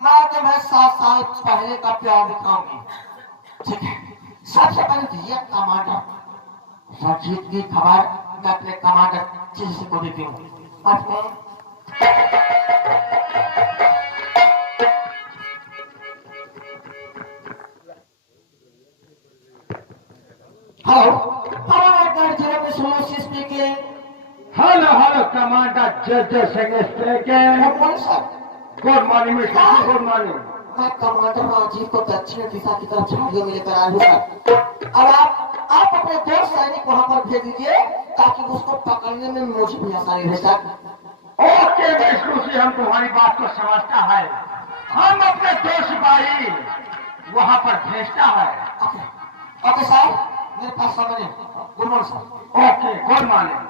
मैं तुम्हें 7 साल पहले का प्यार दिखाऊंगी। ठीक है, सबसे पहले तो ये कमांडर रंजीत की खबर मैं अपने कमांडर किसी को देती हूँ। हेलो, कमांडर जीरो सुनो स्पीकिंग। हेलो कमांडर जज Singh speaking. Good morning mister, good morning. मैं कमांडर राजीव को दक्षिण दिशा की तरफ झाड़ियों में लेकर आया हूँ सर। अब आप अपने 2 सैनिक वहाँ पर भेज दीजिए ताकि उसको पकड़ने में मुझे भी आसानी रहे सर। ओके मिस्टर, हम तुम्हारी बात को समझता है। हम अपने 2 सिपाही वहाँ पर भेजता है। ओके सर, मेरे पास समय नहीं। Good morning sir. Okay, good morning.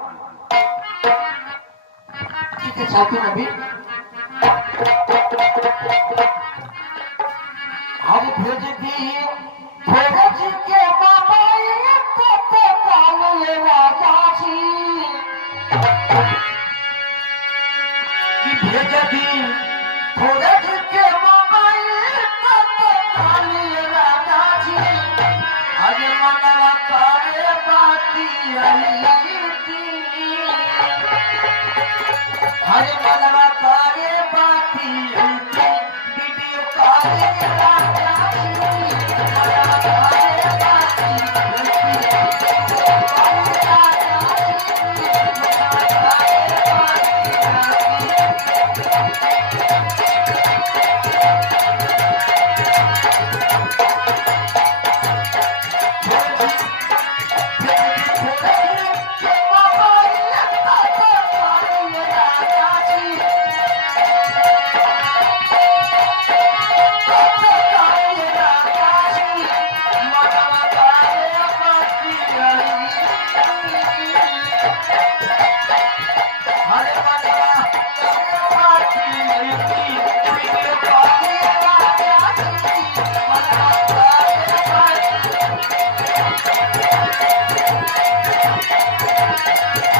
ठीक है, चाहती हूँ अभी आज भेज दिए भोज के मामाई को काले राजाजी कि भेज दी भोज के मामाई को काले राजाजी आज मनवा करे बाती आई हरे मनवा करे बाती वीडियो कॉल